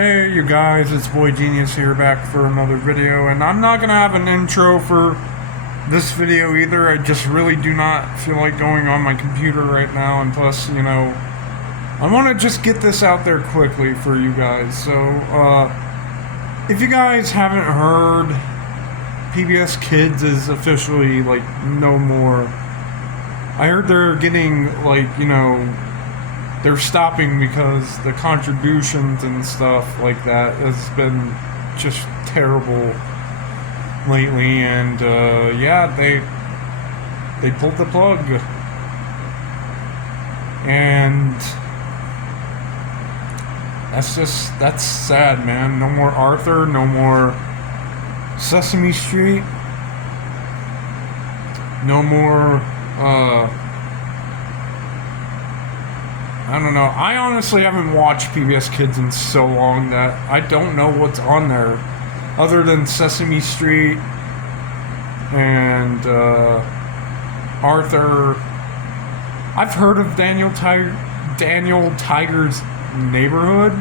Hey you guys, it's Boy Genius here back for another video, and I'm not gonna have an intro for this video either. I just really do not feel like going on my computer right now, and plus, I want to just get this out there quickly for you guys. So, if you guys haven't heard, PBS Kids is officially, no more. I heard they're getting, they're stopping because the contributions and stuff like that has been just terrible lately, and they pulled the plug, and that's sad, man. No more Arthur, no more Sesame Street, no more I don't know. I honestly haven't watched PBS Kids in so long that I don't know what's on there other than Sesame Street and Arthur. I've heard of Daniel Tiger's Neighborhood,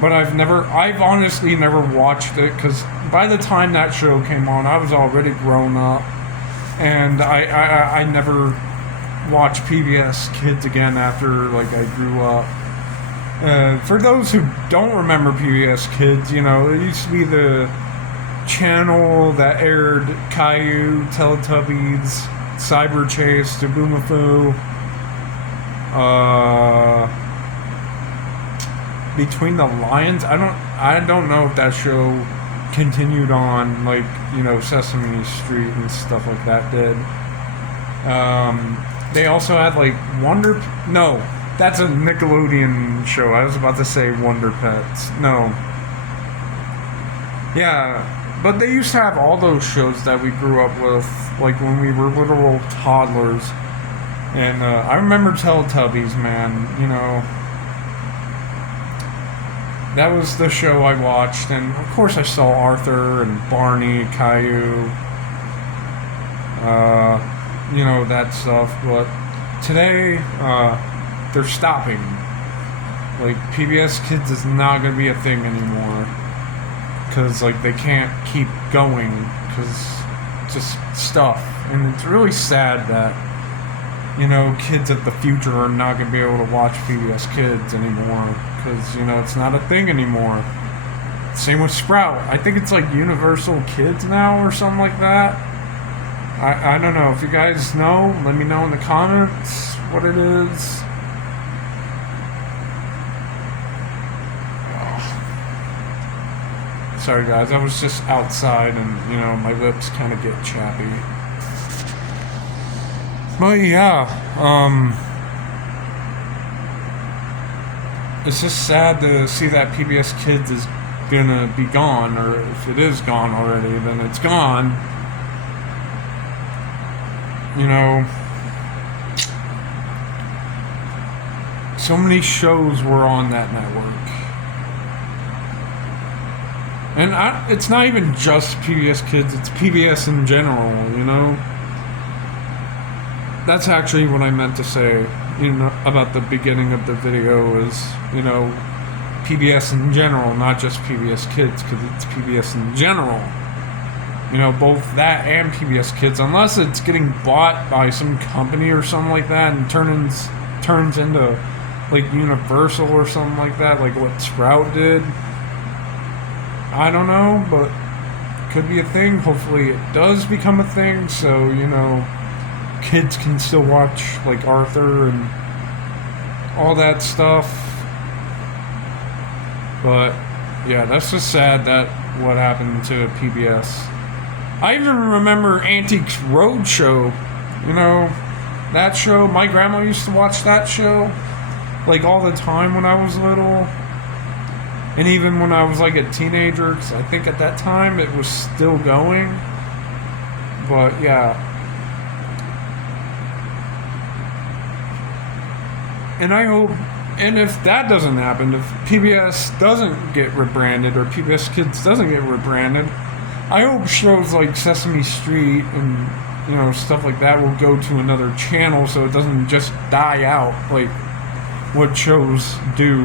but I've honestly never watched it, because by the time that show came on, I was already grown up, and I never watch PBS Kids again after I grew up. For those who don't remember PBS Kids, it used to be the channel that aired Caillou, Teletubbies, Cyber Chase, Daboomafoo, Between the Lions. I don't know if that show continued on Sesame Street and stuff like that did. They also had Wonder... No, that's a Nickelodeon show. I was about to say Wonder Pets. No. Yeah, but they used to have all those shows that we grew up with, when we were literal toddlers. And I remember Teletubbies, man. That was the show I watched. And of course I saw Arthur and Barney, Caillou, that stuff. But today, they're stopping. PBS Kids is not going to be a thing anymore, because they can't keep going, because just stuff. And it's really sad that kids of the future are not going to be able to watch PBS Kids anymore, because it's not a thing anymore. Same with Sprout. I think it's Universal Kids now or something like that. I don't know. If you guys know, let me know in the comments what it is. Oh. Sorry guys, I was just outside and, my lips kind of get chappy. But yeah, it's just sad to see that PBS Kids is gonna be gone, or if it is gone already, then it's gone. So many shows were on that network. And it's not even just PBS Kids, it's PBS in general, That's actually what I meant to say, about the beginning of the video is, PBS in general, not just PBS Kids, because it's PBS in general. Both that and PBS Kids, unless it's getting bought by some company or something like that and turns into Universal or something like that, like what Sprout did. I don't know, but could be a thing. Hopefully it does become a thing, so kids can still watch Arthur and all that stuff. But yeah, that's just sad that what happened to PBS. I even remember Antiques Roadshow. That show. My grandma used to watch that show all the time when I was little, and even when I was a teenager, because I think at that time it was still going. But yeah. And I hope, and if that doesn't happen, if PBS doesn't get rebranded, or PBS Kids doesn't get rebranded, I hope shows like Sesame Street and stuff like that will go to another channel, so it doesn't just die out like what shows do.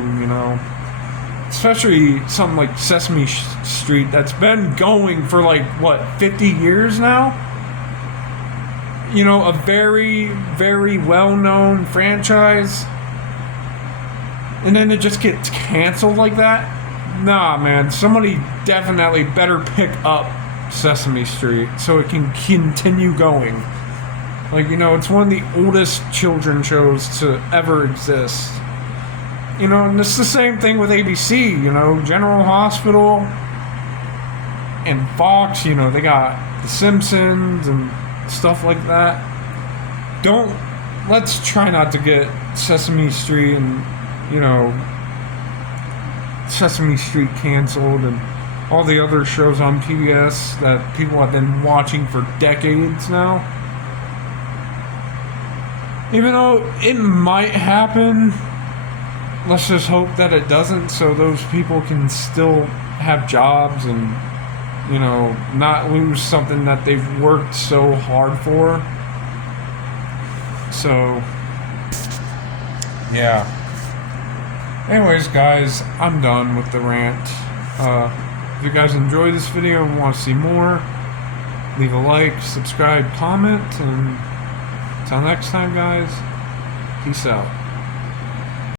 especially something like Sesame Street that's been going for like, what, 50 years now? You know, a very, very well-known franchise. And then it just gets canceled like that? Nah, man. Somebody definitely better pick up Sesame Street so it can continue going. Like, you know, it's one of the oldest children's shows to ever exist. You know, and it's the same thing with ABC, you know, General Hospital and Fox, you know, they got The Simpsons and stuff like that. Let's try not to get Sesame Street and, you know, Sesame Street canceled and all the other shows on PBS that people have been watching for decades now. Even though it might happen, let's just hope that it doesn't, so those people can still have jobs and, you know, not lose something that they've worked so hard for. So, yeah. Anyways, guys, I'm done with the rant. If you guys enjoyed this video and want to see more, leave a like, subscribe, comment, and until next time, guys, peace out.